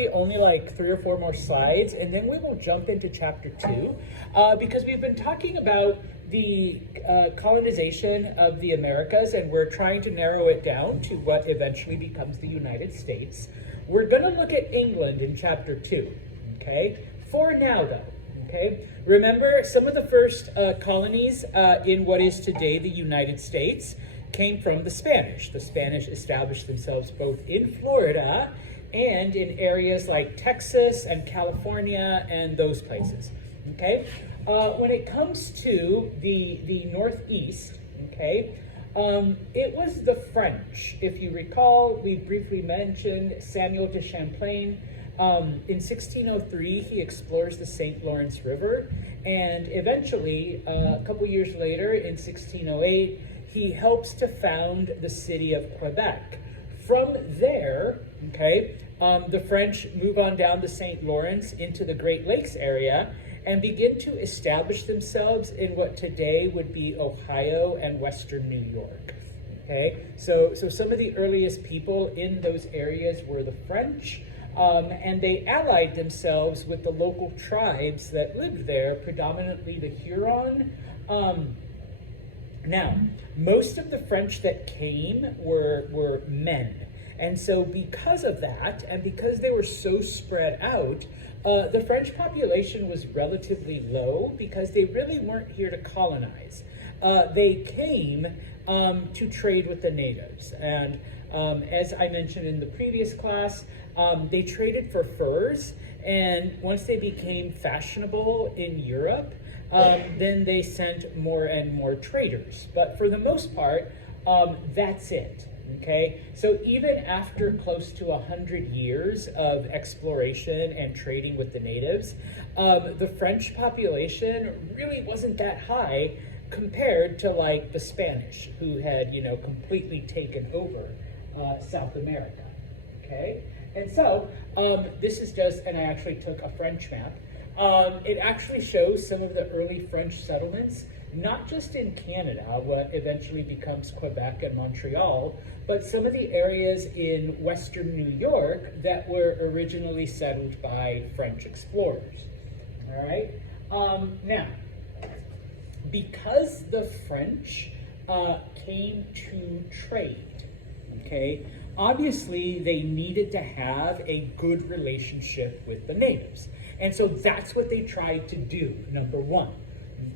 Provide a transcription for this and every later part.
literally only like 3 or 4 more slides, and then we will jump into chapter 2, because we've been talking about the colonization of the Americas, and we're trying to narrow it down to what eventually becomes the United States. We're going to look at England in chapter 2, okay? For now, though, okay? Remember, some of the first colonies in what is today the United States came from the Spanish. The Spanish established themselves both in Florida and in areas like Texas and California and those places, okay? When it comes to the Northeast, okay, it was the French. If you recall, we briefly mentioned Samuel de Champlain. In 1603, he explores the St. Lawrence River, and eventually, a couple years later, in 1608, he helps to found the city of Quebec. From there, okay, the French move on down the St. Lawrence into the Great Lakes area and begin to establish themselves in what today would be Ohio and Western New York. Okay, so some of the earliest people in those areas were the French, and they allied themselves with the local tribes that lived there, predominantly the Huron. Now, most of the French that came were men. And so because of that, and because they were so spread out, the French population was relatively low because they really weren't here to colonize. They came to trade with the natives. And as I mentioned in the previous class, they traded for furs. And once they became fashionable in Europe, then they sent more and more traders. But for the most part, that's it. Okay, so even after close to 100 years of exploration and trading with the natives, the French population really wasn't that high compared to like the Spanish, who had, you know, completely taken over South America. Okay, and so this is just, and I actually took a French map. It actually shows some of the early French settlements, not just in Canada, what eventually becomes Quebec and Montreal, but some of the areas in Western New York that were originally settled by French explorers. All right. Now, because the French came to trade, okay, obviously they needed to have a good relationship with the natives. And so that's what they tried to do, number one,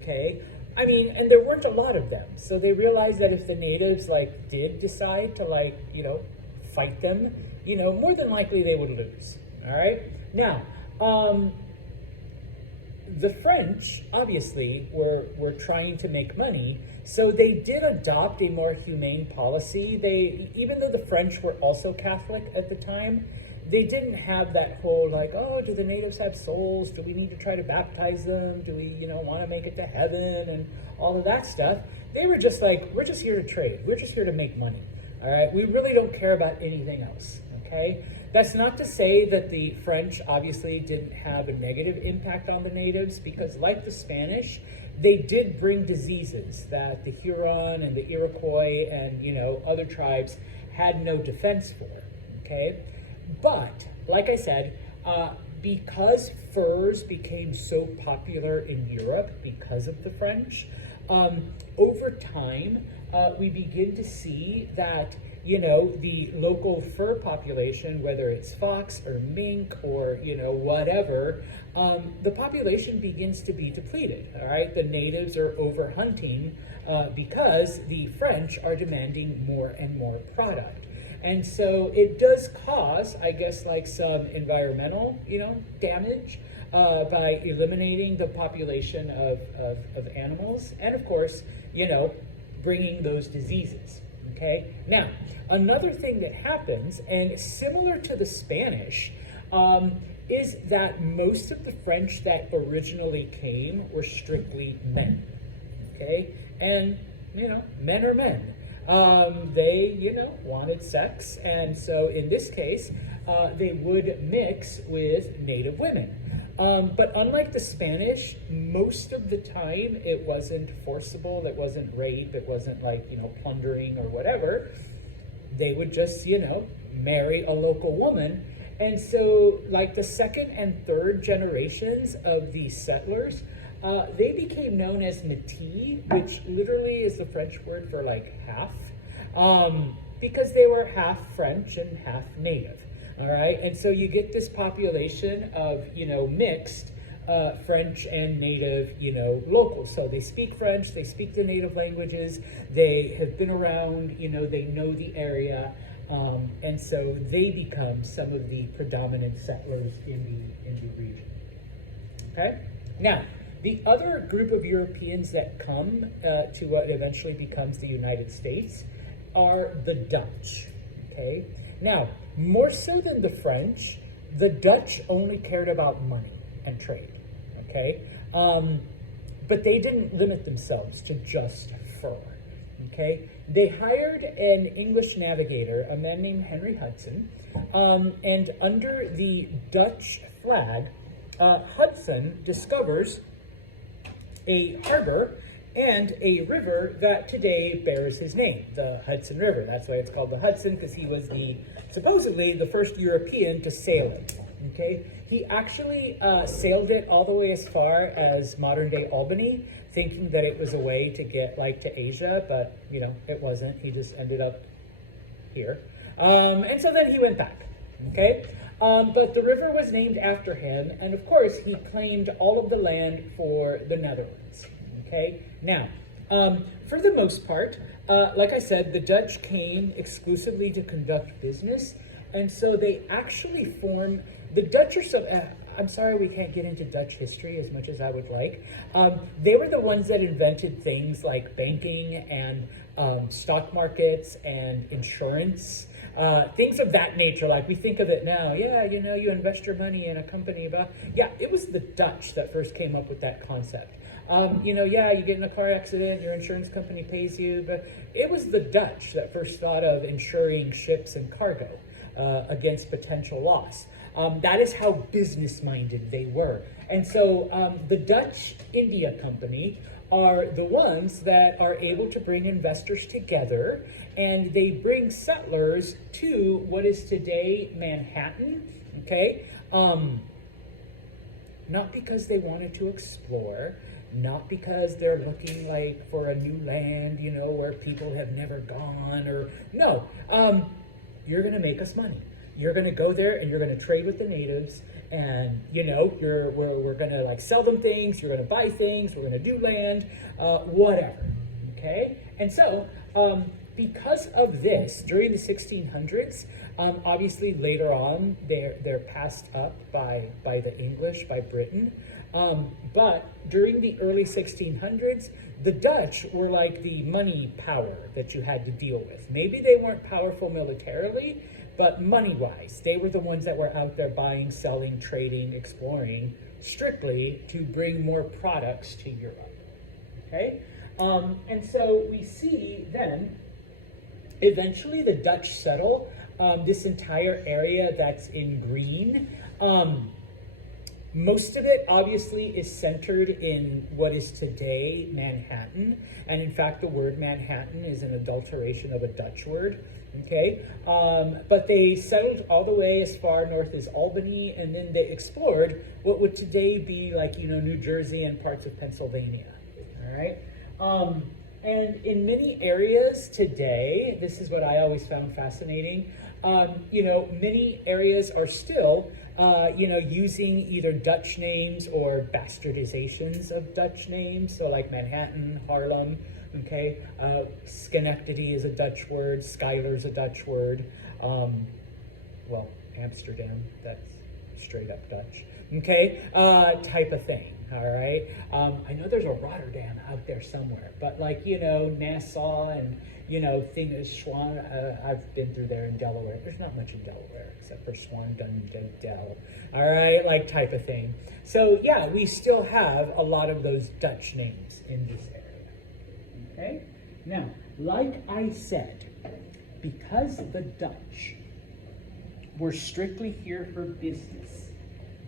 okay? I mean, and there weren't a lot of them. So they realized that if the natives like did decide to like, you know, fight them, you know, more than likely they would lose, all right? Now, the French obviously were trying to make money, so they did adopt a more humane policy. They, even though the French were also Catholic at the time, they didn't have that whole like, oh, do the natives have souls? Do we need to try to baptize them? Do we, you know, want to make it to heaven and all of that stuff? They were just like, we're just here to trade. We're just here to make money. All right. We really don't care about anything else. Okay. That's not to say that the French obviously didn't have a negative impact on the natives, because like the Spanish, they did bring diseases that the Huron and the Iroquois and, you know, other tribes had no defense for. Okay. But, like I said, because furs became so popular in Europe because of the French, over time, we begin to see that, you know, the local fur population, whether it's fox or mink or, you know, whatever, the population begins to be depleted, all right? The natives are over hunting because the French are demanding more and more product. And so it does cause, I guess, like some environmental, you know, damage by eliminating the population of animals. And of course, you know, bringing those diseases, okay? Now, another thing that happens, and similar to the Spanish, is that most of the French that originally came were strictly men, okay? And, you know, men are men. They, you know, wanted sex, and so in this case, they would mix with native women. But unlike the Spanish, most of the time it wasn't forcible, it wasn't rape, it wasn't like, you know, plundering or whatever. They would just, you know, marry a local woman, And so, like the second and third generations of these settlers, they became known as Métis, which literally is the French word for like half, because they were half French and half native. All right, and so you get this population of, mixed French and native, locals. So they speak French, they speak the native languages, they have been around, they know the area, and so they become some of the predominant settlers in the region. Okay, now the other group of Europeans that come to what eventually becomes the United States are the Dutch. Okay, now more so than the French, the Dutch only cared about money and trade. Okay, but they didn't limit themselves to just fur. Okay, they hired an English navigator, a man named Henry Hudson, and under the Dutch flag, Hudson discovers a harbor and a river that today bears his name, the Hudson River. That's why it's called the Hudson, because he was supposedly the first European to sail it. Okay, he actually sailed it all the way as far as modern day Albany, thinking that it was a way to get to Asia, but it wasn't. He just ended up here, and so then he went back. Okay, but the river was named after him, and of course he claimed all of the land for the Netherlands. Okay, now for the most part, like I said, the Dutch came exclusively to conduct business, and so they actually formed. The Dutch are I'm sorry we can't get into Dutch history as much as I would like. They were the ones that invented things like banking and stock markets and insurance, things of that nature. Like we think of it now, you invest your money in a company. Yeah, it was the Dutch that first came up with that concept. You get in a car accident, your insurance company pays you, but it was the Dutch that first thought of insuring ships and cargo against potential loss. That is how business-minded they were. And so the Dutch India Company are the ones that are able to bring investors together, and they bring settlers to what is today Manhattan, okay? Not because they wanted to explore, not because they're looking for a new land, where people have never gone, or no, you're gonna make us money. You're going to go there and you're going to trade with the natives, and we're going to sell them things, you're going to buy things, we're going to do land, whatever. Okay, and so because of this, during the 1600s, obviously later on they're passed up by the English, by Britain, but during the early 1600s, the Dutch were like the money power that you had to deal with. Maybe they weren't powerful militarily, but money-wise, they were the ones that were out there buying, selling, trading, exploring, strictly to bring more products to Europe. Okay, and so we see then, eventually the Dutch settle this entire area that's in green. Most of it obviously is centered in what is today Manhattan, and in fact the word Manhattan is an adulteration of a Dutch word. Okay, but they settled all the way as far north as Albany, and then they explored what would today be New Jersey and parts of Pennsylvania. All right, and in many areas today, this is what I always found fascinating. Many areas are still using either Dutch names or bastardizations of Dutch names. So like Manhattan, Harlem. Okay, Schenectady is a Dutch word, Schuyler's a Dutch word, well, Amsterdam, that's straight up Dutch, okay, type of thing, all right? I know there's a Rotterdam out there somewhere, but Nassau and, thing is Swan, I've been through there in Delaware. There's not much in Delaware except for Swan, Dundee, all right, type of thing. So yeah, we still have a lot of those Dutch names in this area. Okay, now, like I said, because the Dutch were strictly here for business,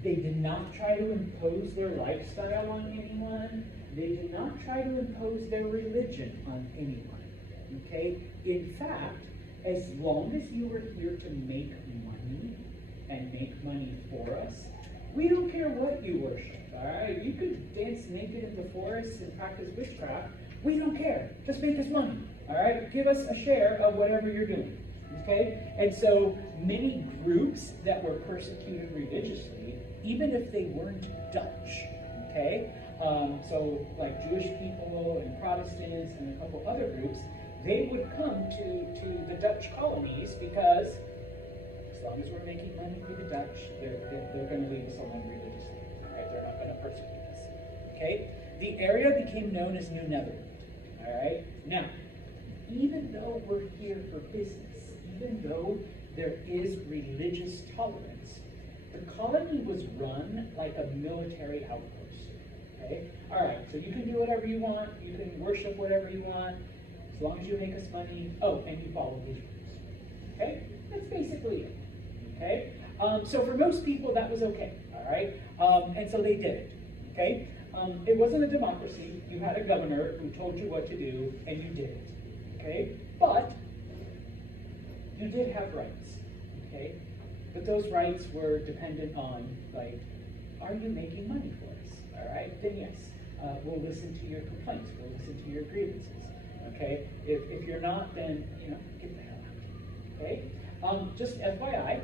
they did not try to impose their lifestyle on anyone. They did not try to impose their religion on anyone. Okay, in fact, as long as you were here to make money, and make money for us. We don't care what you worship, all right? You could dance naked in the forest and practice witchcraft. We don't care. Just make us money, all right? Give us a share of whatever you're doing, okay? And so many groups that were persecuted religiously, even if they weren't Dutch, okay? So like Jewish people and Protestants and a couple other groups, they would come to the Dutch colonies because as long as we're making money with the Dutch, they're going to leave us alone religiously. Right? They're not going to persecute us. Okay? The area became known as New Netherland. All right? Now, even though we're here for business, even though there is religious tolerance, the colony was run like a military outpost. Okay? All right, so you can do whatever you want, you can worship whatever you want, as long as you make us money. Oh, and you follow these rules. Okay? That's basically it. Okay? So for most people, that was okay. All right? And so they did it. Okay? It wasn't a democracy. You had a governor who told you what to do, and you did it. Okay? But you did have rights. Okay? But those rights were dependent on, like, are you making money for us? All right? Then yes. We'll listen to your complaints. We'll listen to your grievances. Okay? If you're not, then, get the hell out. Okay? Just FYI,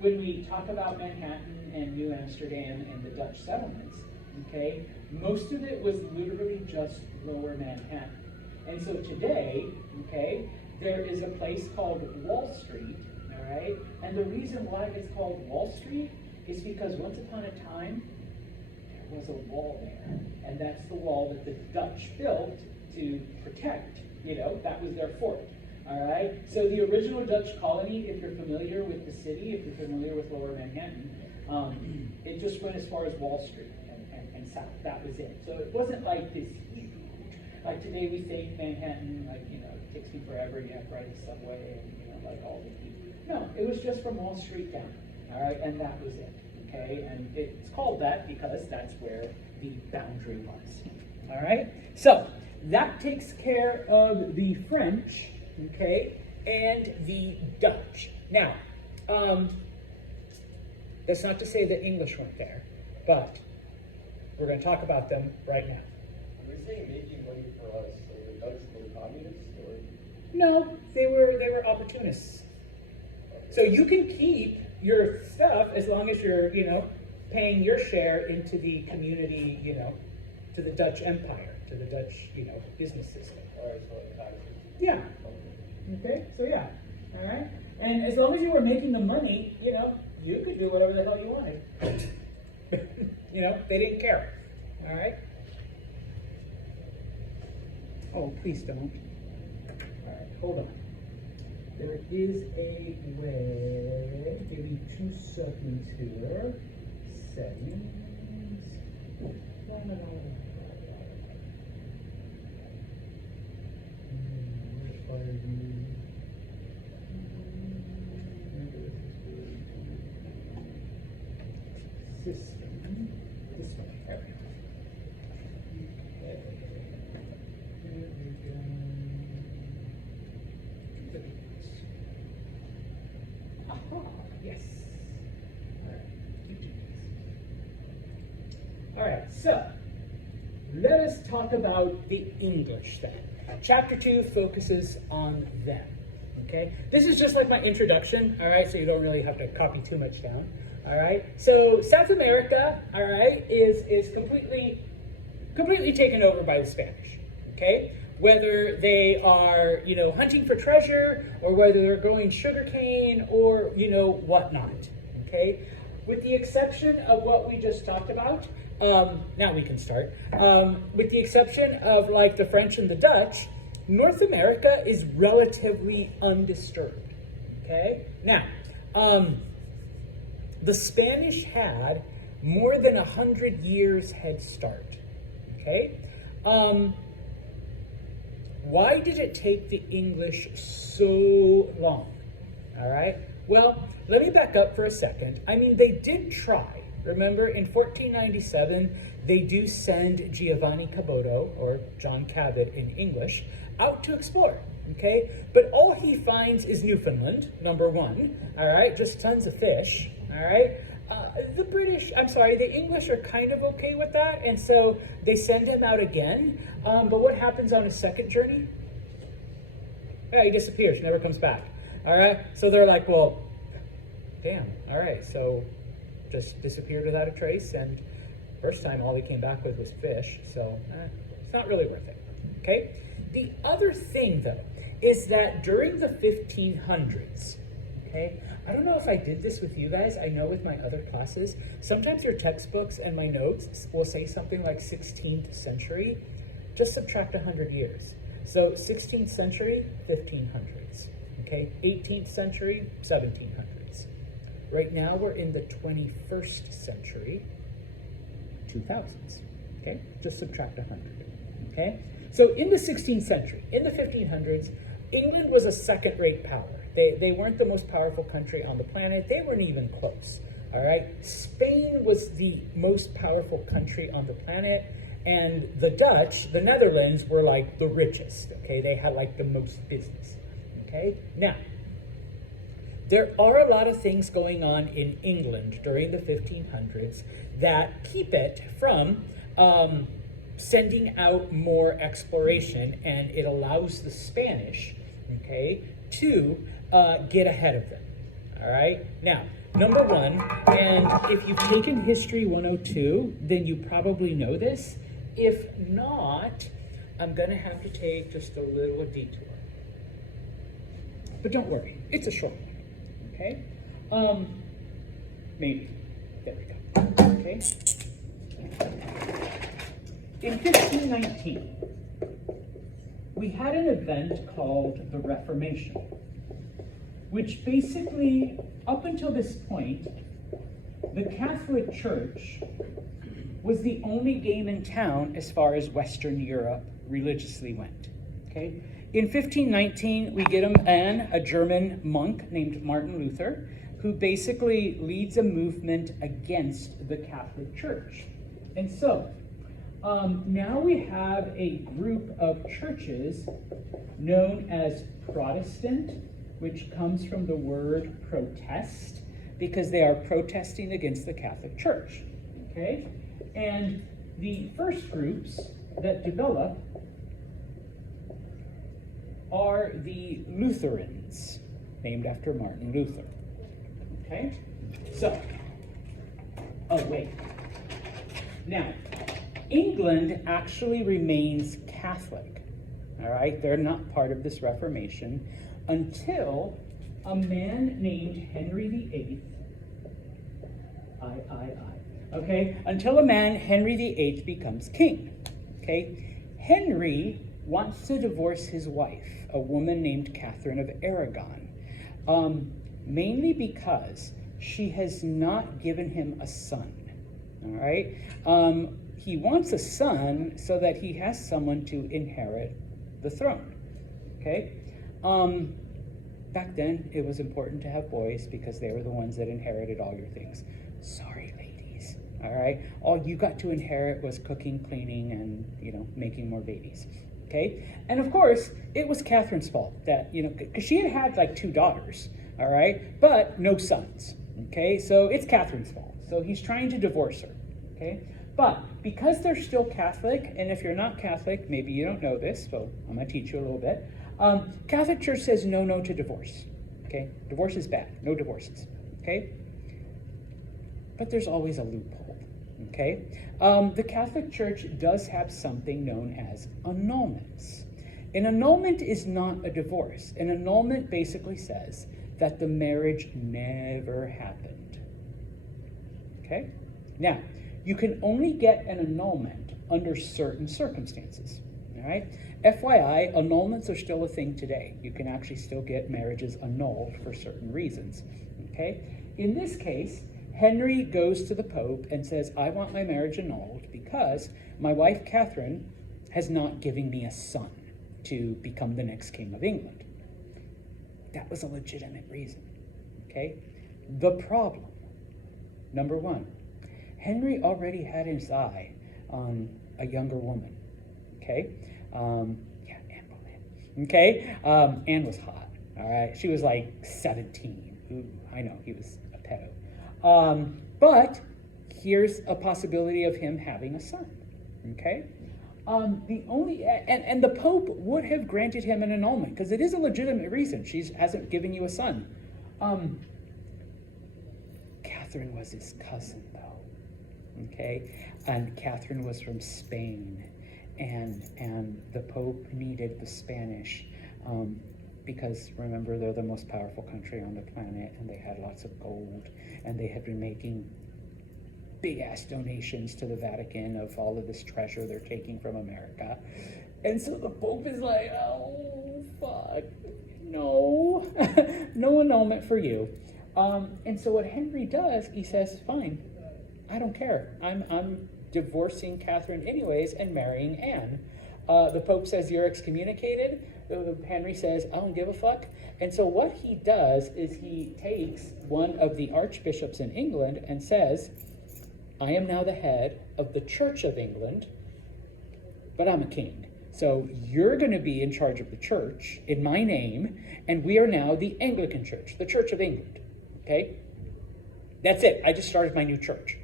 when we talk about Manhattan and New Amsterdam and the Dutch settlements, okay, most of it was literally just lower Manhattan. And so today, okay, there is a place called Wall Street, all right? And the reason why it's called Wall Street is because once upon a time, there was a wall there. And that's the wall that the Dutch built to protect, that was their fort. All right, so the original Dutch colony, if you're familiar with the city, if you're familiar with Lower Manhattan, it just went as far as Wall Street and south. That was it. So it wasn't like this huge, like today we think Manhattan, like, it takes you forever, you have to ride the subway and, like all the people. No, it was just from Wall Street down, all right, and that was it, okay? And it's called that because that's where the boundary was, all right? So that takes care of the French, okay, and the Dutch. Now, that's not to say that English weren't there, but we're going to talk about them right now. You're saying making money for us, so the Dutch were communists, or? No, they were opportunists. So you can keep your stuff as long as you're, paying your share into the community, to the Dutch Empire, to the Dutch, business system. All right, so like taxes. Yeah. Okay, so yeah, all right? And as long as you were making the money, you could do whatever the hell you wanted. They didn't care, all right? Oh, please don't. All right, hold on. There is a way, give me 2 seconds here. Settings. System. This one. There we go. Okay. Here we go. Aha, yes. All right, so let us talk about the English then. Chapter 2 focuses on them, okay? This is just like my introduction, all right, so you don't really have to copy too much down, all right? So South America, all right, is completely taken over by the Spanish, okay? Whether they are, hunting for treasure, or whether they're growing sugarcane, or, whatnot, okay? With the exception of what we just talked about, now we can start. With the exception of like the French and the Dutch, North America is relatively undisturbed, okay? Now, the Spanish had more than 100 years head start, okay? Why did it take the English so long, all right? Well, let me back up for a second. I mean, they did try. Remember, in 1497, they do send Giovanni Caboto, or John Cabot in English, out to explore. okay? But all he finds is Newfoundland, number one, all right? Just tons of fish, all right? The English are kind of okay with that, and so they send him out again. But what happens on his second journey? Yeah, he disappears, never comes back, all right? So they're like, well, damn, all right, so just disappeared without a trace, and first time all he came back with was fish, so it's not really worth it, okay? The other thing, though, is that during the 1500s, okay, I don't know if I did this with you guys, I know with my other classes, sometimes your textbooks and my notes will say something like 16th century, just subtract 100 years. So 16th century, 1500s, okay? 18th century, 1700s. Right now we're in the 21st century, 2000s, okay? Just subtract 100, okay? So in the 16th century, in the 1500s, England was a second-rate power. They weren't the most powerful country on the planet. They weren't even close, all right? Spain was the most powerful country on the planet, and the Dutch, the Netherlands, were like the richest, okay? They had like the most business, okay? Now, there are a lot of things going on in England during the 1500s that keep it from sending out more exploration, and it allows the Spanish, okay, to get ahead of them, all right? Now, number one, and if you've taken History 102, then you probably know this. If not, I'm gonna have to take just a little detour. But don't worry, it's a short one, okay? Maybe, there we go, okay? In 1519, we had an event called the Reformation, which basically, up until this point, the Catholic Church was the only game in town as far as Western Europe religiously went, okay? In 1519, we get a German monk named Martin Luther, who basically leads a movement against the Catholic Church. And so, now we have a group of churches known as Protestant, which comes from the word protest, because they are protesting against the Catholic Church, okay? And the first groups that develop are the Lutherans, named after Martin Luther, okay? So, oh wait. Now, England actually remains Catholic, all right? They're not part of this Reformation until a man named Henry VIII, okay? Until a man, Henry VIII, becomes king, okay? Henry wants to divorce his wife, a woman named Catherine of Aragon, mainly because she has not given him a son, all right? He wants a son so that he has someone to inherit the throne, okay? Back then, it was important to have boys because they were the ones that inherited all your things. Sorry, ladies, all right? All you got to inherit was cooking, cleaning, and, making more babies, okay? And of course, it was Catherine's fault that, because she had like 2 daughters, all right? But no sons, okay? So it's Catherine's fault. So he's trying to divorce her, okay? But because they're still Catholic, and if you're not Catholic, maybe you don't know this, so I'm gonna teach you a little bit. Catholic Church says no to divorce, okay? Divorce is bad, no divorces, okay? But there's always a loophole, okay? The Catholic Church does have something known as annulments. An annulment is not a divorce. An annulment basically says that the marriage never happened, okay? Now, you can only get an annulment under certain circumstances, all right? FYI, annulments are still a thing today. You can actually still get marriages annulled for certain reasons, okay? In this case, Henry goes to the Pope and says, I want my marriage annulled because my wife, Catherine, has not given me a son to become the next king of England. That was a legitimate reason, okay? The problem, number one, Henry already had his eye on a younger woman, okay? Anne Boleyn. Okay, Anne was hot. All right, she was like 17. Ooh, I know he was a pedo. But here's a possibility of him having a son. Okay, and the Pope would have granted him an annulment because it is a legitimate reason. She hasn't given you a son. Catherine was his cousin, though. Okay, and Catherine was from Spain, and the Pope needed the Spanish because remember they're the most powerful country on the planet, and they had lots of gold, and they had been making big ass donations to the Vatican of all of this treasure they're taking from America. And so the Pope is like, oh fuck, no, no annulment for you. And so what Henry does, he says, fine, I don't care. I'm divorcing Catherine anyways and marrying Anne. The Pope says you're excommunicated. Henry says, I don't give a fuck. And so what he does is he takes one of the archbishops in England and says, I am now the head of the Church of England, but I'm a king. So you're going to be in charge of the church in my name, and we are now the Anglican Church, the Church of England. Okay? That's it. I just started my new church.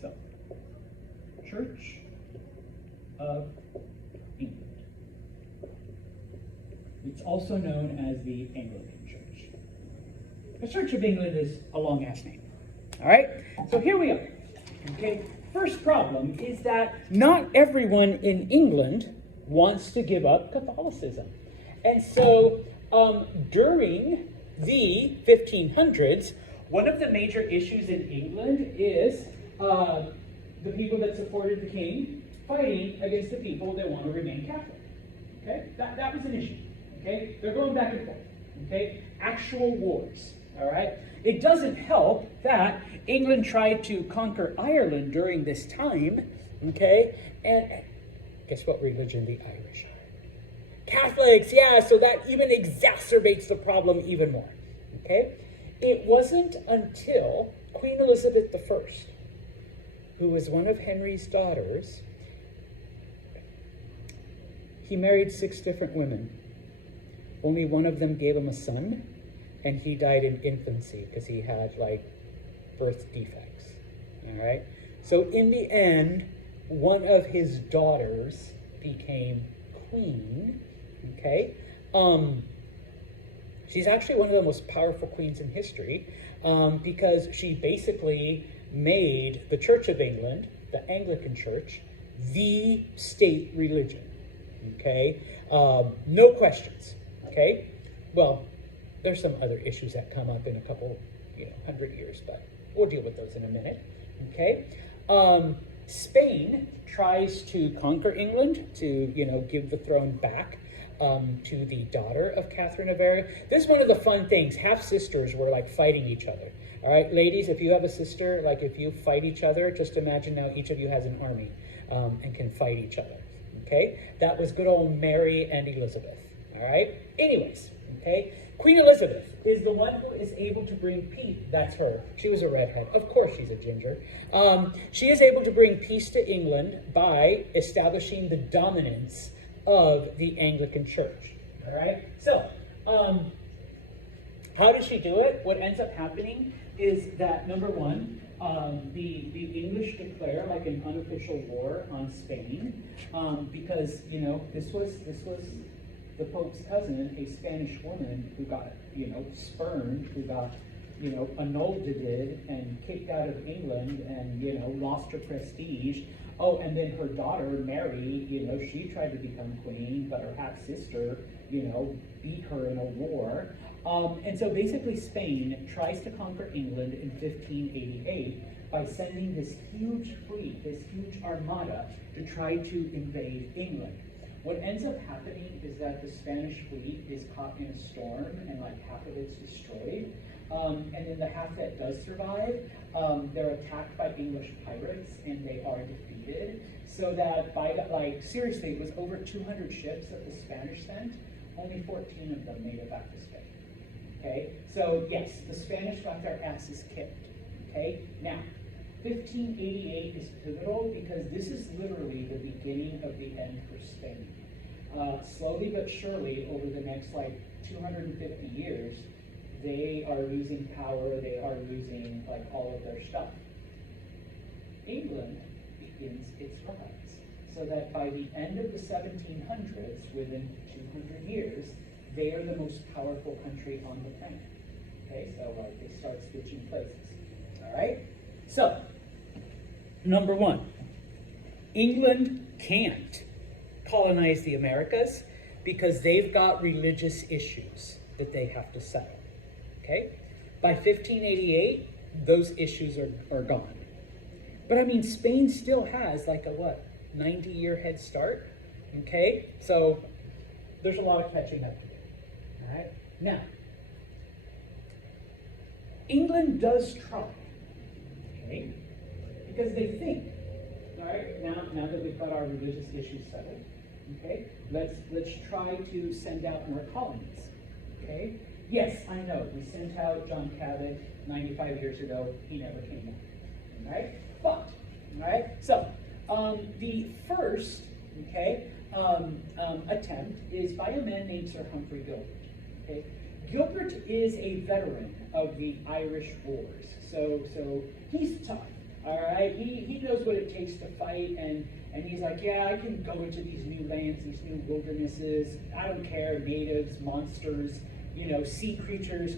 So, Church of England. It's also known as the Anglican Church. The Church of England is a long-ass name. All right? So here we are. Okay? First problem is that not everyone in England wants to give up Catholicism. And so during the 1500s, one of the major issues in England is the people that supported the king fighting against the people that want to remain Catholic. Okay? That was an issue. Okay? They're going back and forth. Okay? Actual wars. All right? It doesn't help that England tried to conquer Ireland during this time. Okay? And guess what religion the Irish are? Catholics, yeah, so that even exacerbates the problem even more. Okay? It wasn't until Queen Elizabeth I, who was one of Henry's daughters, he married 6 different women. Only one of them gave him a son, and he died in infancy because he had like birth defects. All right? So in the end, one of his daughters became queen. Okay? She's actually one of the most powerful queens in history because she basically made the Church of England, the Anglican Church, the state religion. Okay? No questions. Okay? Well, there's some other issues that come up in a couple, 100 years, but we'll deal with those in a minute. Okay? Spain tries to conquer England to, give the throne back to the daughter of Catherine of Aragon. This is one of the fun things. Half-sisters were like fighting each other. All right, ladies, if you have a sister, like if you fight each other, just imagine now each of you has an army and can fight each other. Okay? That was good old Mary and Elizabeth. All right? Anyways, okay? Queen Elizabeth is the one who is able to bring peace. That's her. She was a redhead. Of course she's a ginger. She is able to bring peace to England by establishing the dominance of the Anglican Church. All right? So, how does she do it? What ends up happening is that, number one, the English declare like an unofficial war on Spain because, this was the Pope's cousin, a Spanish woman who got, spurned, who got, annulled and kicked out of England and, lost her prestige. Oh, and then her daughter, Mary, she tried to become queen, but her half-sister, beat her in a war. And so basically Spain tries to conquer England in 1588 by sending this huge fleet, this huge armada, to try to invade England. What ends up happening is that the Spanish fleet is caught in a storm and like half of it's destroyed. And then the half that does survive, they're attacked by English pirates and they are defeated. So that seriously, it was over 200 ships that the Spanish sent, only 14 of them made it back to Spain. Okay, so yes, the Spanish got their asses kicked. Okay, now, 1588 is pivotal because this is literally the beginning of the end for Spain. Slowly but surely, over the next like 250 years, they are losing power, they are losing like all of their stuff. England begins its rise, so that by the end of the 1700s, within 200 years, they are the most powerful country on the planet. Okay, so they start switching places. All right, so number one, England can't colonize the Americas because they've got religious issues that they have to settle. Okay, by 1588, those issues are gone. But I mean, Spain still has like a 90-year head start. Okay, so there's a lot of catching up to do. All right, now England does try. Okay, because they think, all right, now that we've got our religious issues settled, okay, let's try to send out more colonies. Okay, yes, I know we sent out John Cabot 95 years ago. He never came back. All right, but all right, so the first attempt is by a man named Sir Humphrey Gilbert. Okay, Gilbert is a veteran of the Irish Wars, so he's tough. All right, he knows what it takes to fight, and he's like, yeah, I can go into these new lands, these new wildernesses. I don't care, natives, monsters, sea creatures.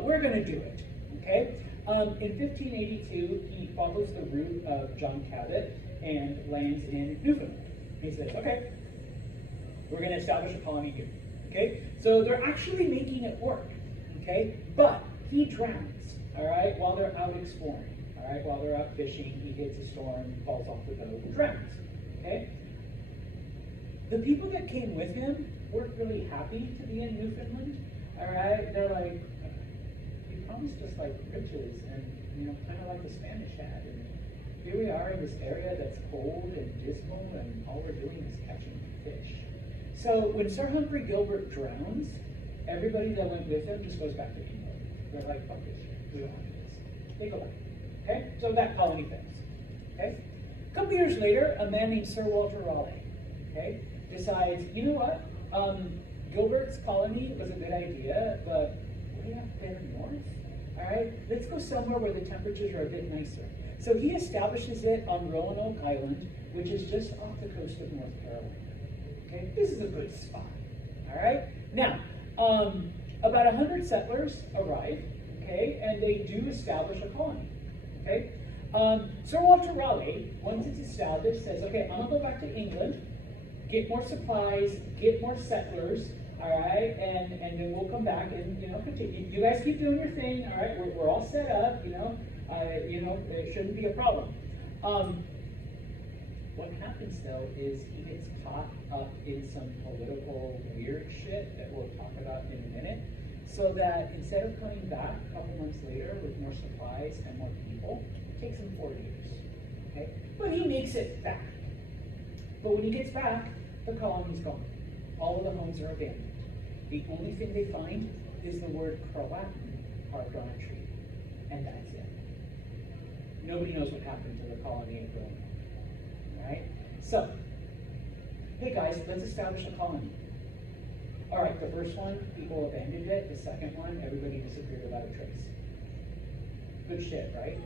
We're gonna do it. Okay. In 1582, he follows the route of John Cabot and lands in Newfoundland. He says, okay, we're gonna establish a colony here. Okay, so they're actually making it work. Okay, but he drowns. All right, while they're out exploring. All right, while they're out fishing, he hits a storm, falls off the boat, and drowns. Okay? The people that came with him weren't really happy to be in Newfoundland. All right, they're like, he promised us like riches and kind of like the Spanish had. And here we are in this area that's cold and dismal, and all we're doing is catching fish. So when Sir Humphrey Gilbert drowns, everybody that went with him just goes back to England. They're like, fuck this shit. We don't want to do this. They go back. Okay, so that colony fails. Okay, a couple years later, a man named Sir Walter Raleigh, decides, you know what? Gilbert's colony was a good idea, but way up there north. All right, let's go somewhere where the temperatures are a bit nicer. So he establishes it on Roanoke Island, which is just off the coast of North Carolina. Okay, this is a good spot. All right, now about 100 settlers arrive. Okay, and they do establish a colony. Okay, Sir Walter Raleigh, once it's established, says, okay, I'm gonna go back to England, get more supplies, get more settlers, all right, and then we'll come back and continue. You guys keep doing your thing, all right. We're all set up, it shouldn't be a problem. What happens though is he gets caught up in some political weird shit that we'll talk about in a minute. So that instead of coming back a couple months later with more supplies and more people, it takes him 4 years. Okay? But he makes it back. But when he gets back, the colony's gone. All of the homes are abandoned. The only thing they find is the word Croatan carved on a tree. And that's it. Nobody knows what happened to the colony in Roanoke. Alright? So, hey guys, let's establish a colony. All right, the first one, people abandoned it. The second one, everybody disappeared without a trace. Good shit, right?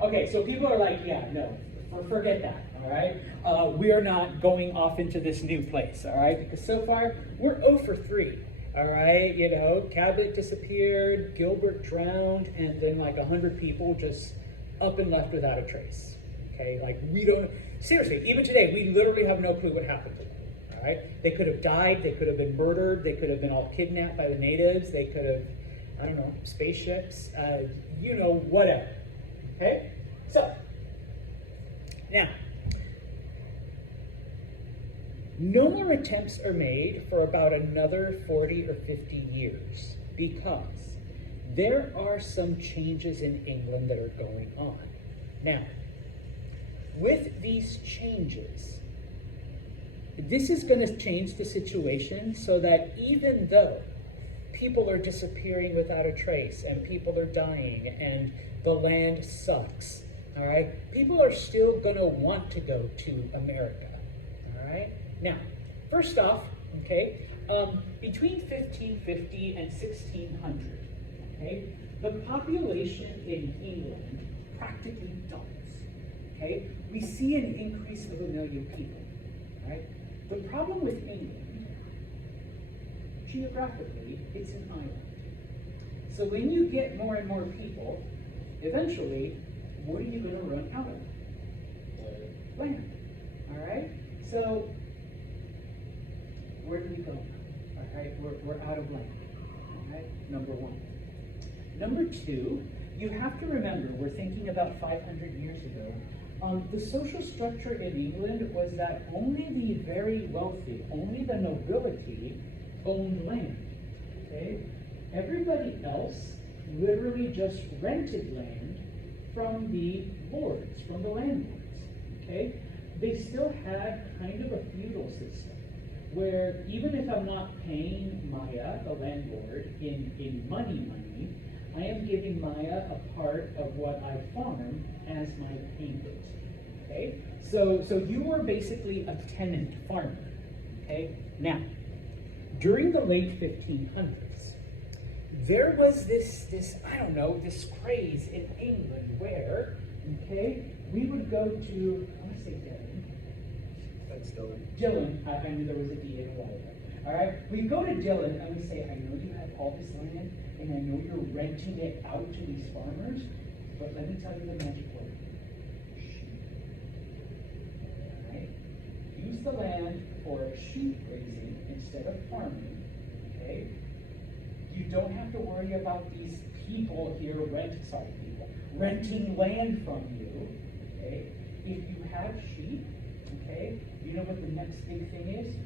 Okay, so people are like, yeah, no, forget that, all right? We are not going off into this new place, all right? Because so far, we're 0 for 3, all right? Cabot disappeared, Gilbert drowned, and then like 100 people just up and left without a trace, okay? Like, we don't, seriously, even today, we literally have no clue what happened to them. All right? They could have died, they could have been murdered, they could have been all kidnapped by the natives, they could have, I don't know, spaceships, whatever. Okay? So, now, no more attempts are made for about another 40 or 50 years because there are some changes in England that are going on. Now, with these changes, this is going to change the situation so that even though people are disappearing without a trace and people are dying and the land sucks, All right, people are still going to want to go to America. All right, now, first off, okay, between 1550 and 1600, okay, the population in England practically doubles. Okay, we see an increase of 1 million people. Right, the problem with England, geographically, it's an island. So when you get more and more people, eventually, what are you going to run out of? Land. All right? So, where do we go? All right? We're out of land. All right? Number one. Number two, you have to remember, we're thinking about 500 years ago. The social structure in England was that only the very wealthy, only the nobility, owned land. Okay? Everybody else literally just rented land from the lords, from the landlords. Okay? They still had kind of a feudal system where even if I'm not paying Maya, the landlord, in money, I am giving Maya a part of what I farm as my payment. Okay? So you were basically a tenant farmer. Okay? Now, during the late 1500s, there was this craze in England where, okay, we would go to, I want to say Dillon. That's Dillon. Dillon, I knew there was a D in a while ago. All right, we go to Dillon and we say, I know you have all this land, and I know you're renting it out to these farmers, but let me tell you the magic word. Sheep. All right? Use the land for sheep raising instead of farming. Okay? You don't have to worry about these people here renting land from you. Okay? If you have sheep, okay, you know what the next big thing is?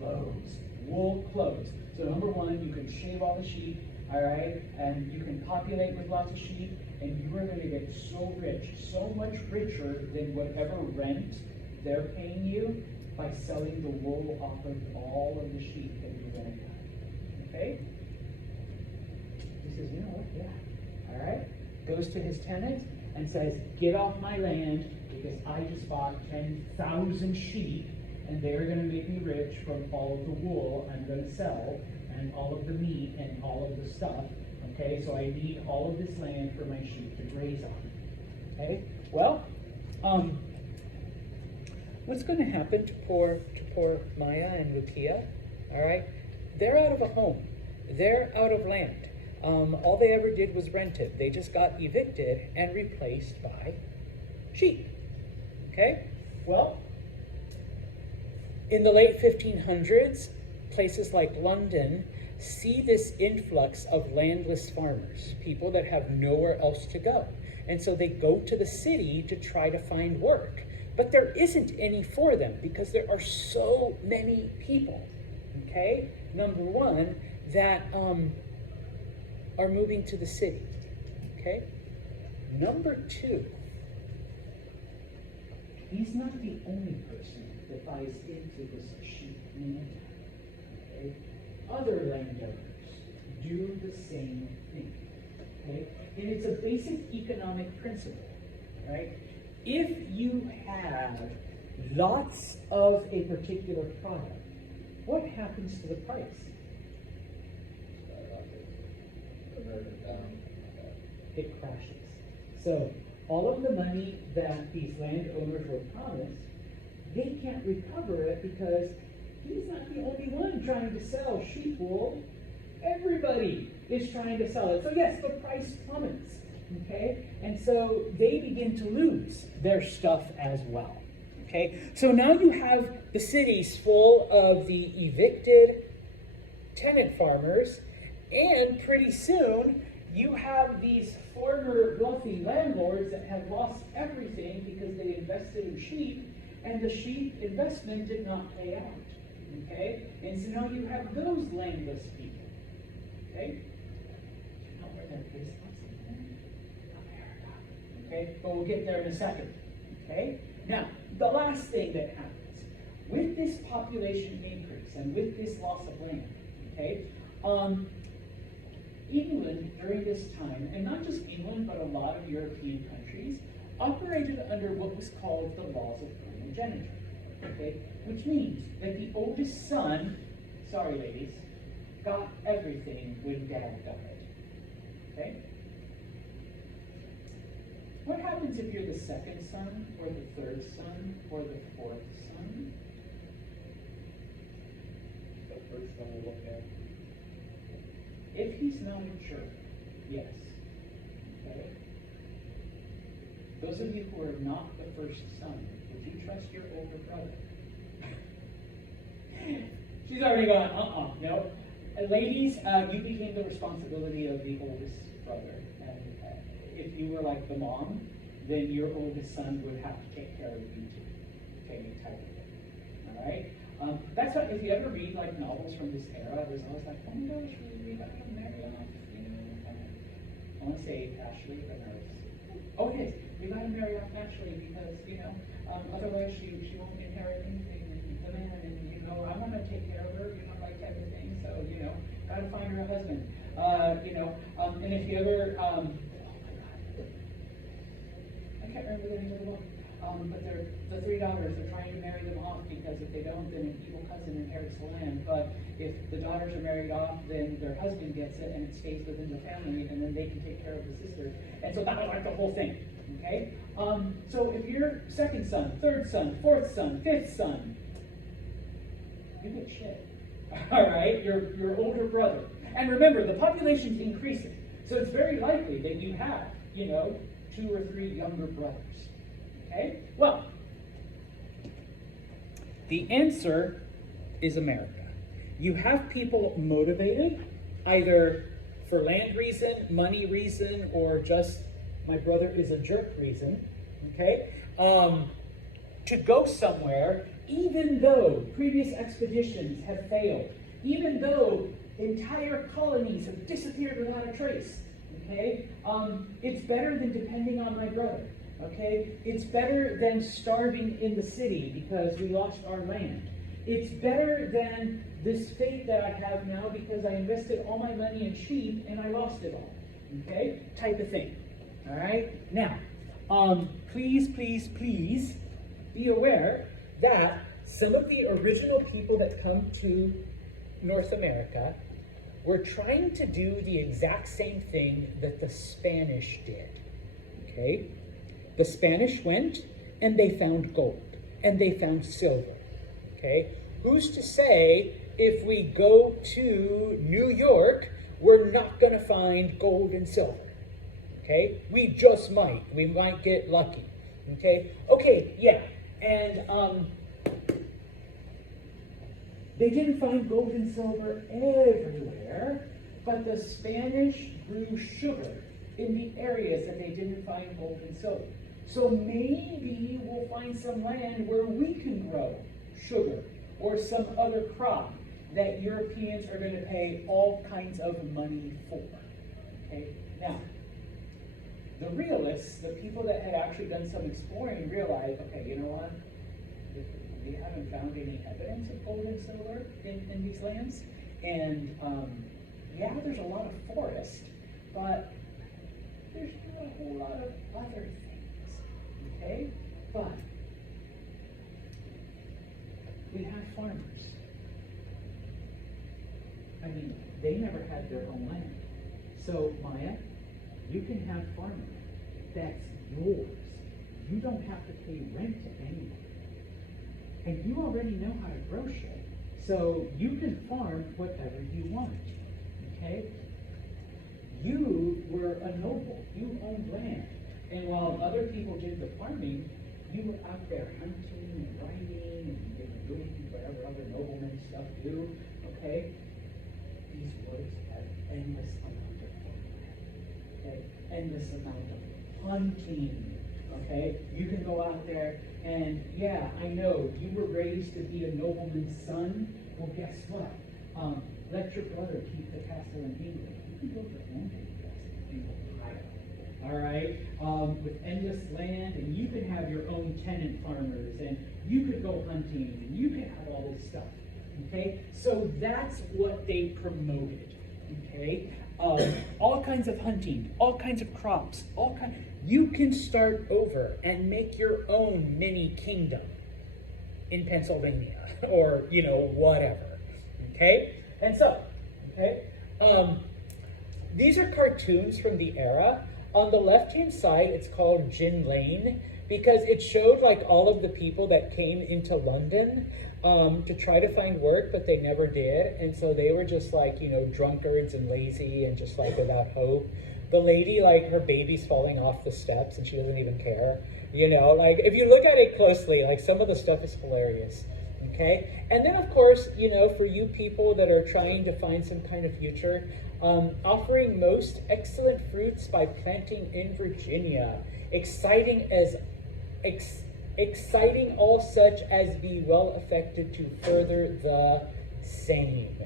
Clothes. Wool clothes. So number one, you can shave all the sheep, all right, and you can populate with lots of sheep, and you are going to get so rich, so much richer than whatever rent they're paying you by selling the wool off of all of the sheep that you're going to have. Okay? He says, you know what? Yeah. All right. Goes to his tenant and says, get off my land because I just bought 10,000 sheep and they're going to make me rich from all of the wool I'm going to sell and all of the meat and all of the stuff. Okay, so I need all of this land for my sheep to graze on. Okay, well, what's going to happen to poor Maya and Lucia? All right, they're out of a home. They're out of land. All they ever did was rent it. They just got evicted and replaced by sheep. Okay, well, in the late 1500s, places like London see this influx of landless farmers, people that have nowhere else to go. And so they go to the city to try to find work. But there isn't any for them because there are so many people, okay? Number one, that are moving to the city, okay? Number two, he's not the only person that buys into this sheep land. Okay? Other landowners do the same thing. Okay? And it's a basic economic principle, right? If you have lots of a particular product, what happens to the price? It crashes. So all of the money that these landowners were promised, they can't recover it because he's not the only one trying to sell sheep wool. Everybody is trying to sell it. So yes, the price plummets, okay? And so they begin to lose their stuff as well, okay? So now you have the cities full of the evicted tenant farmers, and pretty soon you have these former wealthy landlords that have lost everything because they invested in sheep, and the sheep investment did not pay out, okay? And so now you have those landless people, okay? You know where there is lots of land? America, okay? But we'll get there in a second, okay? Now, the last thing that happens, with this population increase and with this loss of land, okay, England during this time, and not just England, but a lot of European countries, operated under what was called the laws of primogeniture, okay? Which means that the oldest son, sorry ladies, got everything when dad died, okay? What happens if you're the second son, or the third son, or the fourth son? The first one we look at. If he's not a jerk, yes. Okay? Those of you who are not the first son, would you trust your older brother? She's already gone, no. Ladies, you became the responsibility of the oldest brother. And if you were like the mom, then your oldest son would have to take care of you too. Okay, type of thing. All right? That's why if you ever read like novels from this era, there's always like, oh my gosh, we got to marry off, you know. I want to say Ashley, the nurse. Oh yes, we got to marry off Ashley because, you know, otherwise she won't inherit anything and the man, and you know, I want to take care of her, you know, like type of thing. So, you know, got to find her a husband. You know, and if you ever, oh my God, I can't remember the name of the book. But they're the three daughters. They're trying to marry them off because if they don't, then an evil cousin inherits the land. But if the daughters are married off, then their husband gets it, and it stays within the family, and then they can take care of the sisters. And so that was like the whole thing. Okay. So if you're second son, third son, fourth son, fifth son, you get shit. All right. Your older brother. And remember, the population's increasing, so it's very likely that you have, you know, 2 or 3 younger brothers. Okay? Well, the answer is America. You have people motivated either for land reason, money reason, or just my brother is a jerk reason, okay? To go somewhere, even though previous expeditions have failed, even though entire colonies have disappeared without a trace, okay? It's better than depending on my brother. Okay, it's better than starving in the city because we lost our land. It's better than this fate that I have now because I invested all my money in sheep and I lost it all. Okay, type of thing. All right. Now, please be aware that some of the original people that come to North America were trying to do the exact same thing that the Spanish did. Okay. The Spanish went and they found gold and they found silver, okay? Who's to say if we go to New York, we're not gonna find gold and silver, okay? We just might, we might get lucky, okay? Okay, yeah, and they didn't find gold and silver everywhere, but the Spanish grew sugar in the areas that they didn't find gold and silver. So maybe we'll find some land where we can grow sugar or some other crop that Europeans are going to pay all kinds of money for. Okay? Now, the realists, the people that had actually done some exploring, realized, okay, you know what? We haven't found any evidence of gold and silver in these lands. And yeah, there's a lot of forest, but there's not a whole lot of other things. Okay? But we have farmers. I mean, they never had their own land. So, Maya, you can have farming. That's yours. You don't have to pay rent to anyone. And you already know how to grow shit. So you can farm whatever you want. Okay? You were a noble. You owned land. And while other people did the farming, you were out there hunting and riding and doing whatever other noblemen stuff do. Okay? These woods have endless amount of farmland. Okay? Endless amount of hunting. Okay? You can go out there and, yeah, I know, you were raised to be a nobleman's son. Well, guess what? Let your brother keep the castle in England. You can build your own castle in Ohio. All right? With endless land, and you could have your own tenant farmers, and you could go hunting, and you could have all this stuff. Okay? So that's what they promoted. Okay? all kinds of hunting, all kinds of crops, you can start over and make your own mini kingdom in Pennsylvania or, whatever. Okay? And so, these are cartoons from the era. On the left-hand side, it's called Gin Lane because it showed like all of the people that came into London to try to find work, but they never did. And so they were just like, drunkards and lazy and just like without hope. The lady, like her baby's falling off the steps and she doesn't even care. Like if you look at it closely, like some of the stuff is hilarious. Okay. And then of course, for you people that are trying to find some kind of future, offering most excellent fruits by planting in Virginia, exciting all such as be well affected to further the same.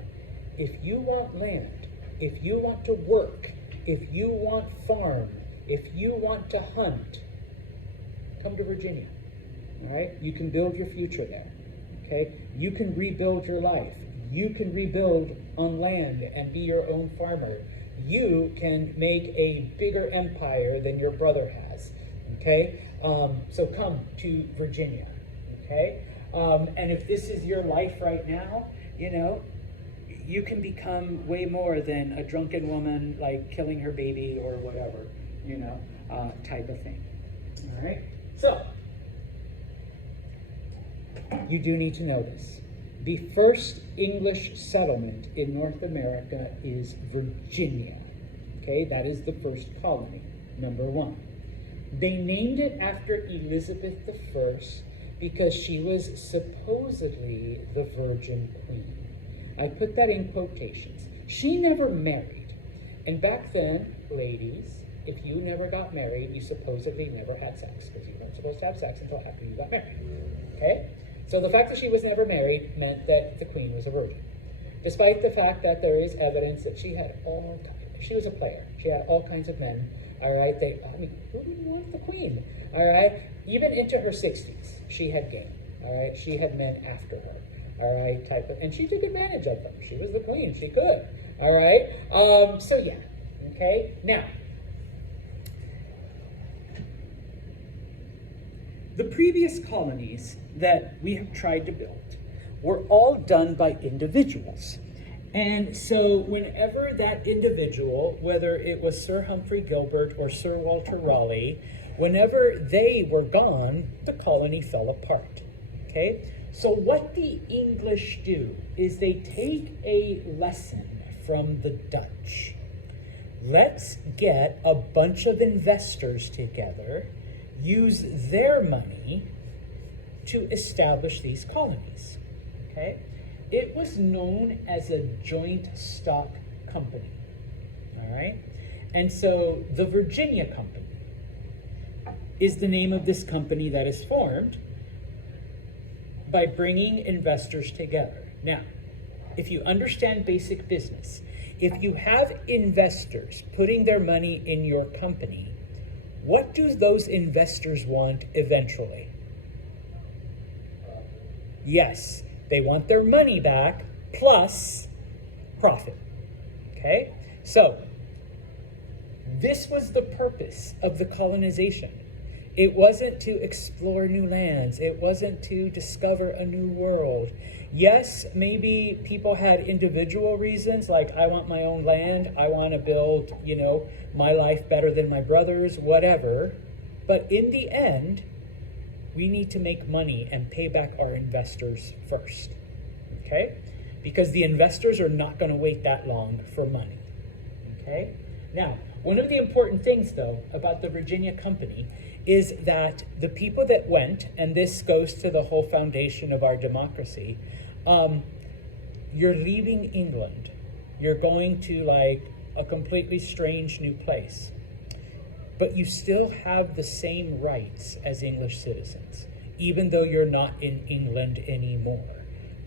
If you want land, if you want to work, if you want farm, if you want to hunt, come to Virginia. All right? You can build your future there. Okay? You can rebuild your life. You can rebuild on land and be your own farmer. You can make a bigger empire than your brother has. Okay? So come to Virginia. Okay? And if this is your life right now, you can become way more than a drunken woman, like killing her baby or whatever, type of thing. All right? So, you do need to know this. The first English settlement in North America is Virginia. Okay, that is the first colony, number one. They named it after Elizabeth I because she was supposedly the Virgin Queen. I put that in quotations. She never married. And back then, ladies, if you never got married, you supposedly never had sex because you weren't supposed to have sex until after you got married. Okay? So the fact that she was never married meant that the queen was a virgin. Despite the fact that there is evidence that she had she was a player. She had all kinds of men. All right? Who didn't want the queen? All right? Even into her 60s, she had game. All right? She had men after her. All right? And she took advantage of them. She was the queen. She could. All right? So yeah. Okay? Now, the previous colonies that we have tried to build were all done by individuals. And so whenever that individual, whether it was Sir Humphrey Gilbert or Sir Walter Raleigh, whenever they were gone, the colony fell apart. Okay? So what the English do is they take a lesson from the Dutch. Let's get a bunch of investors together, use their money to establish these colonies. Okay? It was known as a joint stock company. All right? And so the Virginia Company is the name of this company that is formed by bringing investors together. Now, if you understand basic business, if you have investors putting their money in your company, what do those investors want eventually? Yes, they want their money back plus profit. Okay? So, this was the purpose of the colonization. It wasn't to explore new lands. It wasn't to discover a new world. Yes, maybe people had individual reasons, like I want my own land, I want to build, my life better than my brother's, whatever. But in the end, we need to make money and pay back our investors first. Okay? Because the investors are not going to wait that long for money. Okay? Now, one of the important things, though, about the Virginia Company is that the people that went, and this goes to the whole foundation of our democracy, you're leaving England. You're going to like a completely strange new place. But you still have the same rights as English citizens, even though you're not in England anymore.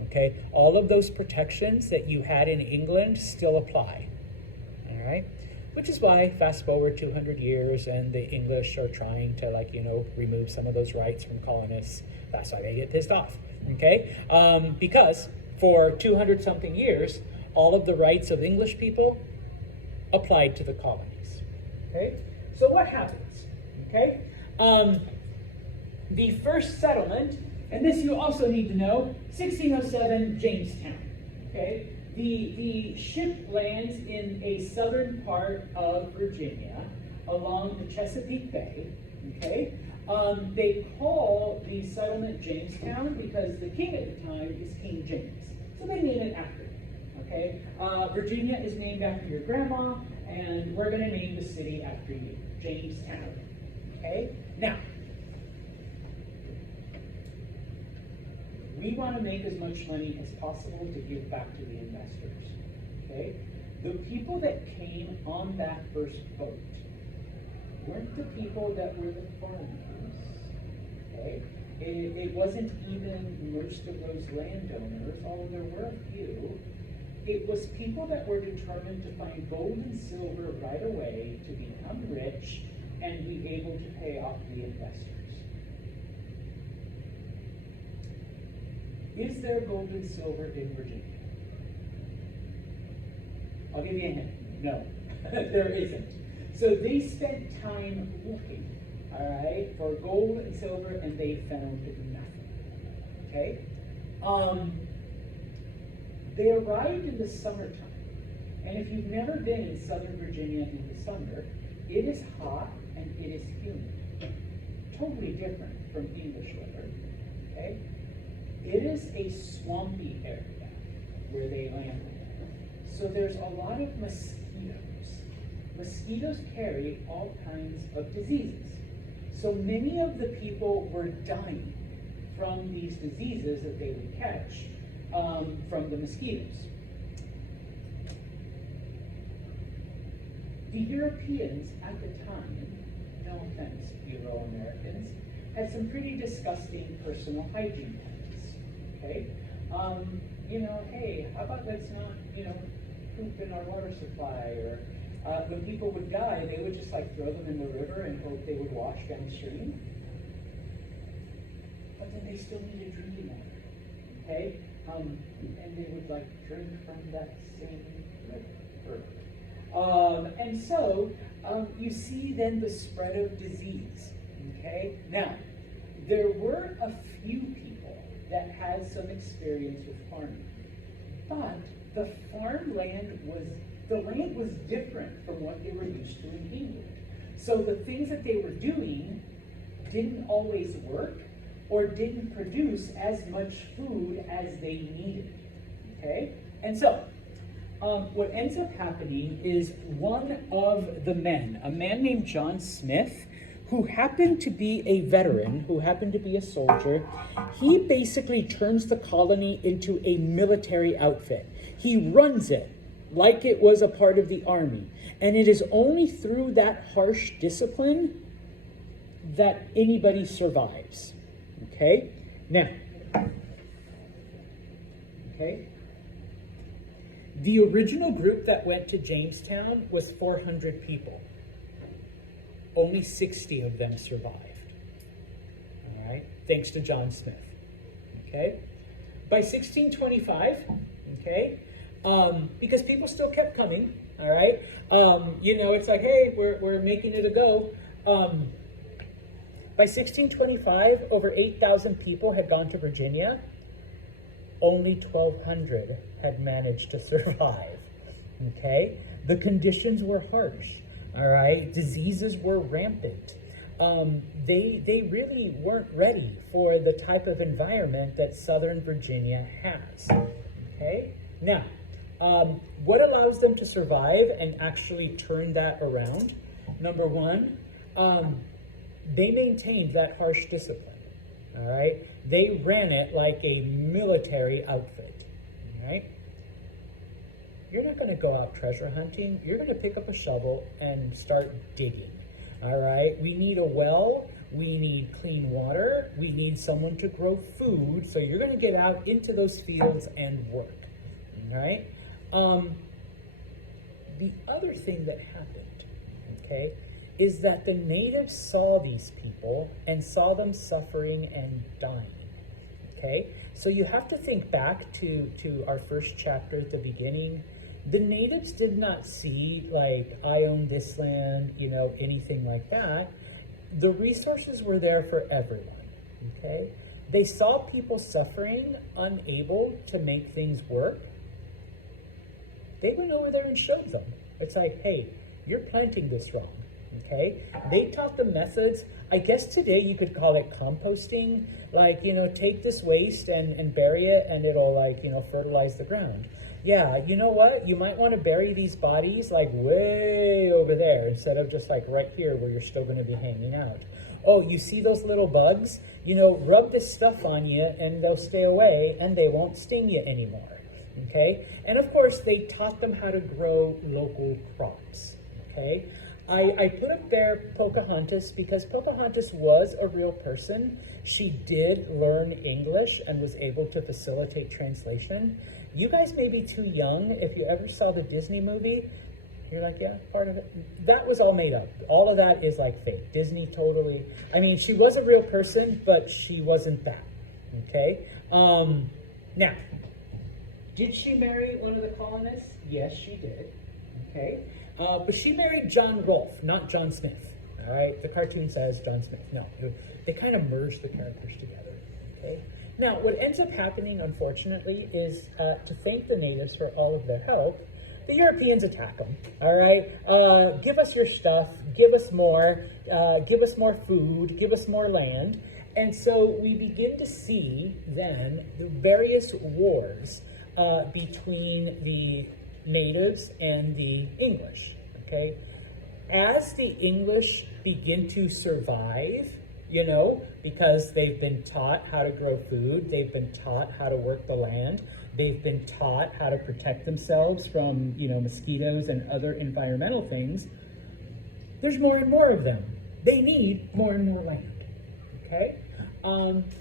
Okay? All of those protections that you had in England still apply. All right? Which is why, fast forward 200 years, and the English are trying to, remove some of those rights from colonists. That's why they get pissed off, okay? Because for 200-something years, all of the rights of English people applied to the colonies. Okay, so what happens? Okay, the first settlement, and this you also need to know, 1607, Jamestown. Okay, the ship lands in a southern part of Virginia along the Chesapeake Bay. Okay, they call the settlement Jamestown because the king at the time is King James, so they name it after him. Okay, Virginia is named after your grandma, and we're going to name the city after you, Jamestown. Okay, now we want to make as much money as possible to give back to the investors. Okay, the people that came on that first boat weren't the people that were the farmers. Okay, it wasn't even most of those landowners, although there were a few. It was people that were determined to find gold and silver right away, to become rich, and be able to pay off the investors. Is there gold and silver in Virginia? I'll give you a hint. No, there isn't. So they spent time looking, all right, for gold and silver, and they found nothing. Okay? They arrived in the summertime, and if you've never been in Southern Virginia in the summer, it is hot and it is humid. Totally different from English weather. Okay? It is a swampy area where they landed. So there's a lot of mosquitoes. Mosquitoes carry all kinds of diseases. So many of the people were dying from these diseases that they would catch from the mosquitoes. The Europeans at the time, no offense, Euro-Americans, had some pretty disgusting personal hygiene habits. Okay? Hey, how about let's not, poop in our water supply, or when people would die, they would just like throw them in the river and hope they would wash downstream. But then they still needed drinking water. Okay? And they would like drink from that same river. And so you see then the spread of disease. Okay? Now, there were a few people that had some experience with farming, but the farmland was different from what they were used to in England. So the things that they were doing didn't always work, or didn't produce as much food as they needed. Okay? And so, what ends up happening is one of the men, a man named John Smith, who happened to be a veteran, who happened to be a soldier, he basically turns the colony into a military outfit. He runs it like it was a part of the army. And it is only through that harsh discipline that anybody survives. Okay? Now, okay? The original group that went to Jamestown was 400 people. Only 60 of them survived. All right? Thanks to John Smith. Okay? By 1625, okay, because people still kept coming, all right? It's like, hey, we're making it a go. By 1625, over 8,000 people had gone to Virginia. Only 1,200 had managed to survive, okay? The conditions were harsh, all right? Diseases were rampant. They really weren't ready for the type of environment that Southern Virginia has, okay? Now, what allows them to survive and actually turn that around? Number one, they maintained that harsh discipline, all right? They ran it like a military outfit, all right? You're not going to go out treasure hunting. You're going to pick up a shovel and start digging, all right? We need a well. We need clean water. We need someone to grow food. So you're going to get out into those fields and work, all right? The other thing that happened, okay, is that the natives saw these people and saw them suffering and dying, okay? So you have to think back to our first chapter at the beginning. The natives did not see, like, I own this land, anything like that. The resources were there for everyone, okay? They saw people suffering, unable to make things work. They went over there and showed them. It's like, hey, you're planting this wrong, okay? They taught them methods. I guess today you could call it composting. Like, take this waste and bury it, and it'll, like, fertilize the ground. Yeah, you know what? You might want to bury these bodies, like, way over there instead of just, like, right here where you're still going to be hanging out. Oh, you see those little bugs? Rub this stuff on you, and they'll stay away, and they won't sting you anymore, okay? And, of course, they taught them how to grow local crops, okay? I put up there Pocahontas because Pocahontas was a real person. She did learn English and was able to facilitate translation. You guys may be too young. If you ever saw the Disney movie, you're like, yeah, part of it. That was all made up. All of that is like fake. Disney totally. I mean, she was a real person, but she wasn't that. Okay? Now, did she marry one of the colonists? Yes, she did. Okay? But she married John Rolfe, not John Smith. All right? The cartoon says John Smith. No, they kind of merged the characters together. Okay? Now, what ends up happening, unfortunately, is to thank the natives for all of their help, the Europeans attack them. All right? Give us your stuff. Give us more. Give us more food. Give us more land. And so we begin to see then the various wars between the natives and the English, okay? As the English begin to survive, because they've been taught how to grow food, they've been taught how to work the land, they've been taught how to protect themselves from, mosquitoes and other environmental things, there's more and more of them. They need more and more land, okay?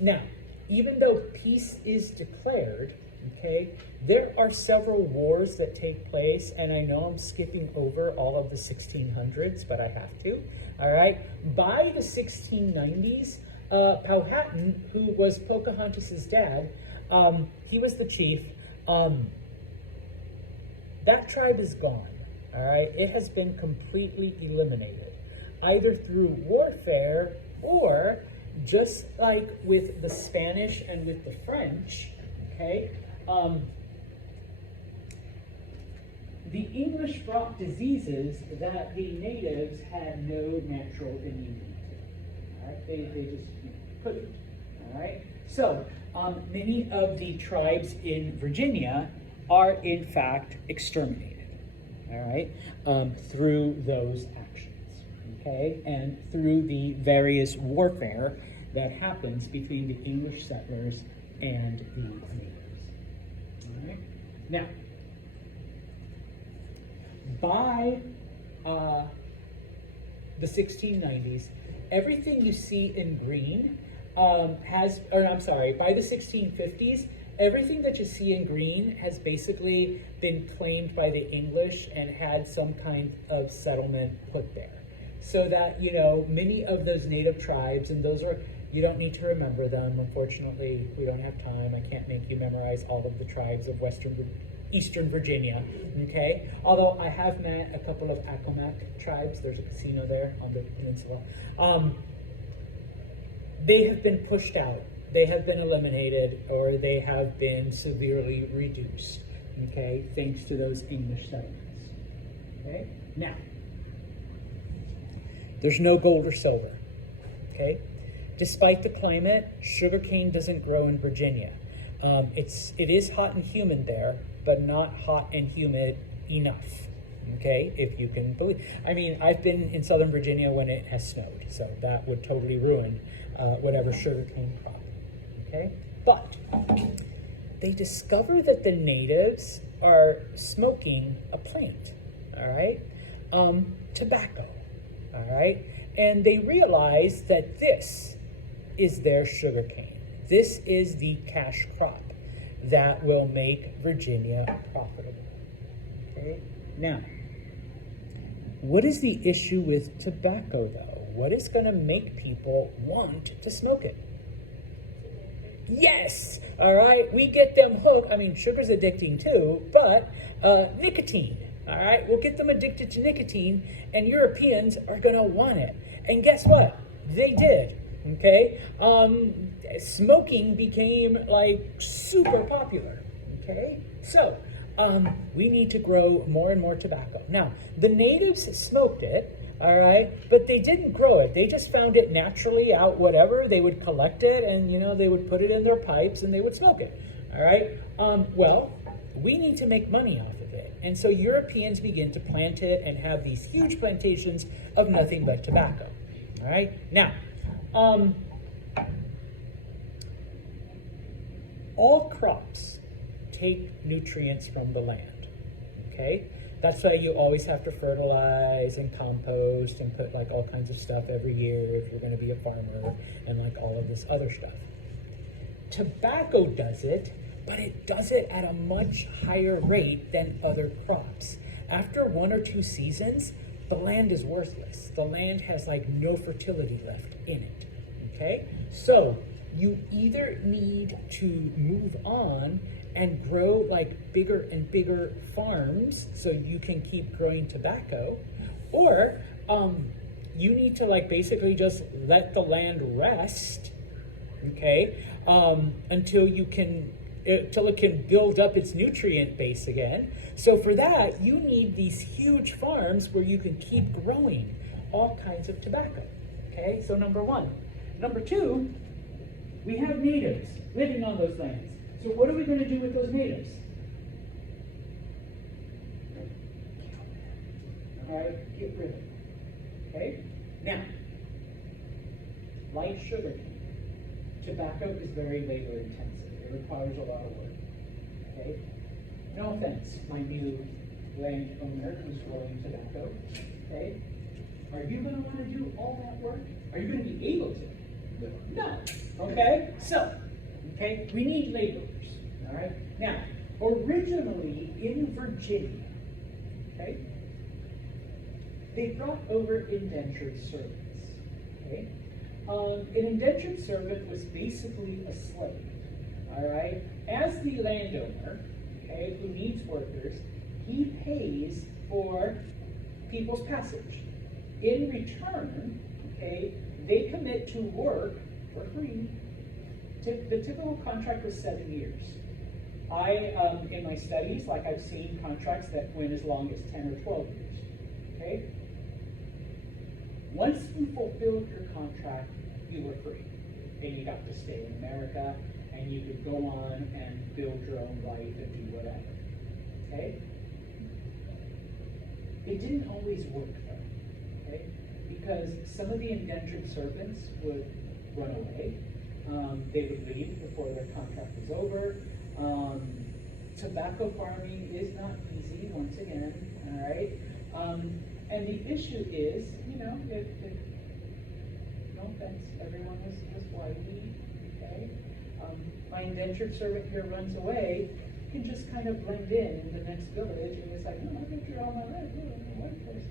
Now, even though peace is declared, okay, there are several wars that take place, and I know I'm skipping over all of the 1600s, but I have to, all right? By the 1690s, Powhatan, who was Pocahontas's dad, he was the chief. That tribe is gone, all right? It has been completely eliminated, either through warfare or just like with the Spanish and with the French, okay? The English brought diseases that the natives had no natural immunity to. All right? They just couldn't. All right? So, many of the tribes in Virginia are in fact exterminated. All right? Through those actions. Okay? And through the various warfare that happens between the English settlers and the natives. All right? Now, by the 1690s, everything you see in green by the 1650s, everything that you see in green has basically been claimed by the English and had some kind of settlement put there. So that, many of those native tribes, and those are, you don't need to remember them. Unfortunately, we don't have time. I can't make you memorize all of the tribes of Eastern Virginia, okay? Although I have met a couple of Accomack tribes. There's a casino there on the peninsula. They have been pushed out. They have been eliminated, or they have been severely reduced, okay? Thanks to those English settlements, okay? Now, there's no gold or silver, okay? Despite the climate, sugarcane doesn't grow in Virginia. It is hot and humid there, but not hot and humid enough, okay, if you can believe. I mean, I've been in Southern Virginia when it has snowed, so that would totally ruin whatever sugarcane crop, okay? But they discover that the natives are smoking a plant, all right, tobacco, all right? And they realize that this is their sugarcane. This is the cash crop that will make Virginia profitable. Okay? Now, what is the issue with tobacco, though? What is going to make people want to smoke it? Yes! All right? We get them hooked. I mean, sugar's addicting too, but nicotine. All right, we'll get them addicted to nicotine, and Europeans are gonna want it. And guess what? They did. Okay, smoking became like super popular. Okay, so we need to grow more and more tobacco. Now, the natives smoked it, all right, but they didn't grow it. They just found it naturally out, whatever. They would collect it, and they would put it in their pipes, and they would smoke it. All right. Well, we need to make money off of it, and so Europeans begin to plant it and have these huge plantations of nothing but tobacco. All right. Now, all crops take nutrients from the land. Okay. That's why you always have to fertilize and compost and put like all kinds of stuff every year if you're going to be a farmer, and like all of this other stuff. Tobacco does it, but it does it at a much higher rate than other crops. After 1 or 2 seasons, the land is worthless. The land has like no fertility left in it. Okay? So you either need to move on and grow like bigger and bigger farms so you can keep growing tobacco, or you need to like basically just let the land rest, okay, until it can build up its nutrient base again. So for that, you need these huge farms where you can keep growing all kinds of tobacco. Okay, so number 1. Number 2, we have natives living on those lands. So what are we going to do with those natives? All right, get rid of them. Okay? Now, like sugarcane, tobacco is very labor intensive. It requires a lot of work. Okay? No offense, my new landowner who's growing tobacco. Okay? Are you going to want to do all that work? Are you going to be able to? No. Okay? So, okay, we need laborers. All right? Now, originally in Virginia, okay, they brought over indentured servants. Okay? An indentured servant was basically a slave. All right? As the landowner, okay, who needs workers, he pays for people's passage. In return, okay, they commit to work for free. The typical contract was 7 years. In my studies, like I've seen contracts that went as long as 10 or 12 years. Okay? Once you fulfilled your contract, you were free. And you got to stay in America, and you could go on and build your own life and do whatever. Okay? It didn't always work though. Okay? Because some of the indentured servants would run away. They would leave before their contract was over. Tobacco farming is not easy, once again, all right? And the issue is, if no offense, everyone was whitey, okay? My indentured servant here runs away, you can just kind of blend in the next village, and it's like, I think you're all my life, I'm a white person,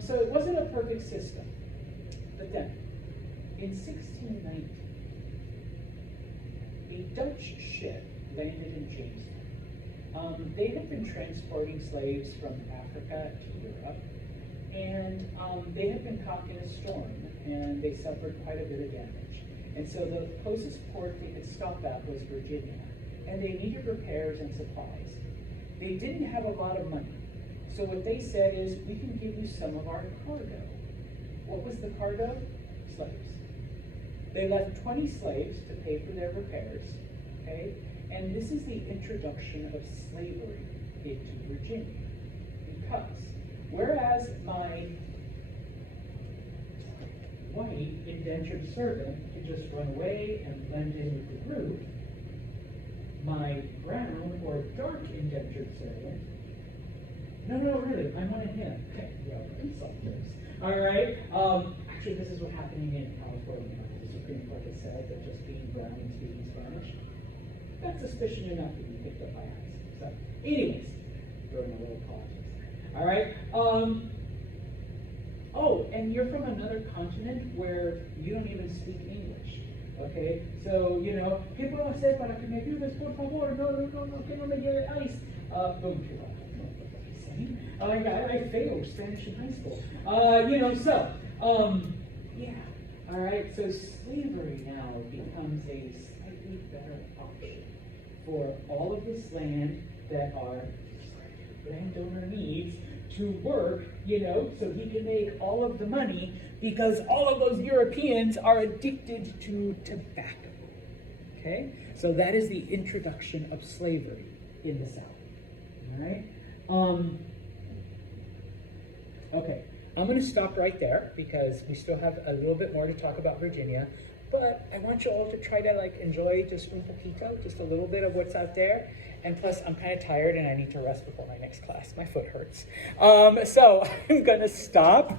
so it wasn't a perfect system. But then, in 1619, a Dutch ship landed in Jamestown. They had been transporting slaves from Africa to Europe, and they had been caught in a storm, and they suffered quite a bit of damage. And so the closest port they could stop at was Virginia, and they needed repairs and supplies. They didn't have a lot of money, so what they said is, we can give you some of our cargo. What was the cargo? Slaves. They left 20 slaves to pay for their repairs, okay? And this is the introduction of slavery into Virginia. Because, whereas my white indentured servant could just run away and blend in with the group, my brown or dark indentured servant, no, really, I wanted him. Okay, yeah, insult this. All right. Actually, this is what's happening in California. The Supreme Court has said that just being brown and speaking Spanish, that's suspicion enough to be picked up by ICE. So, anyways, throwing a little politics. All right. Oh, and you're from another continent where you don't even speak English. Okay, so ¿qué puedo hacer para que me ayudes, por favor? No, que no me lleve ICE. Boom. I failed Spanish in high school. Yeah. All right. So slavery now becomes a slightly better option for all of this land that our landowner needs to work, so he can make all of the money because all of those Europeans are addicted to tobacco. Okay? So that is the introduction of slavery in the South. All right? Okay, I'm going to stop right there because we still have a little bit more to talk about Virginia. But I want you all to try to enjoy just un poquito, just a little bit of what's out there. And plus, I'm kind of tired and I need to rest before my next class. My foot hurts. So I'm going to stop.